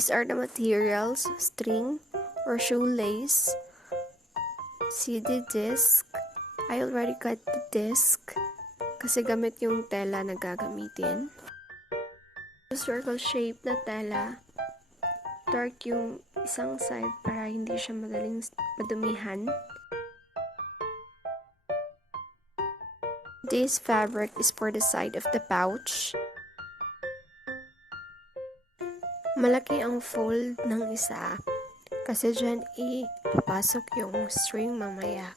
These are the materials: string or shoelace, CD disc. I already cut the disc kasi gamit yung tela na gagamitin. Circle shape na tela, dark yung isang side para hindi siya madaling madumihan. This fabric is for the side of the pouch. Malaki ang fold ng isa kasi dyan ipapasok yung string mamaya.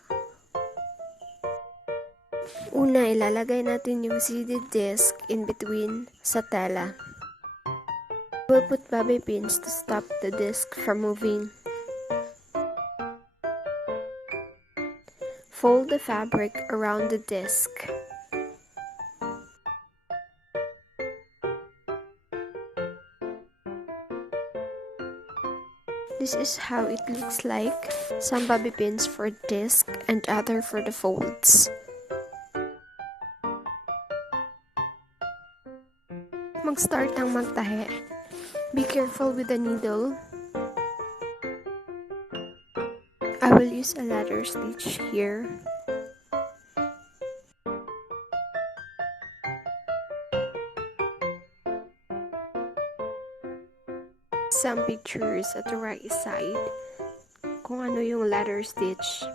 Una, ilalagay natin yung CD disc in between sa tela. We'll put bobby pins to stop the disc from moving. Fold the fabric around the disc. This is how it looks like. Some bobby pins for disc and other for the folds. Mag-start ng magtahe. Be careful with the needle. I will use a ladder stitch here. Some pictures at the right side kung ano yung ladder stitch.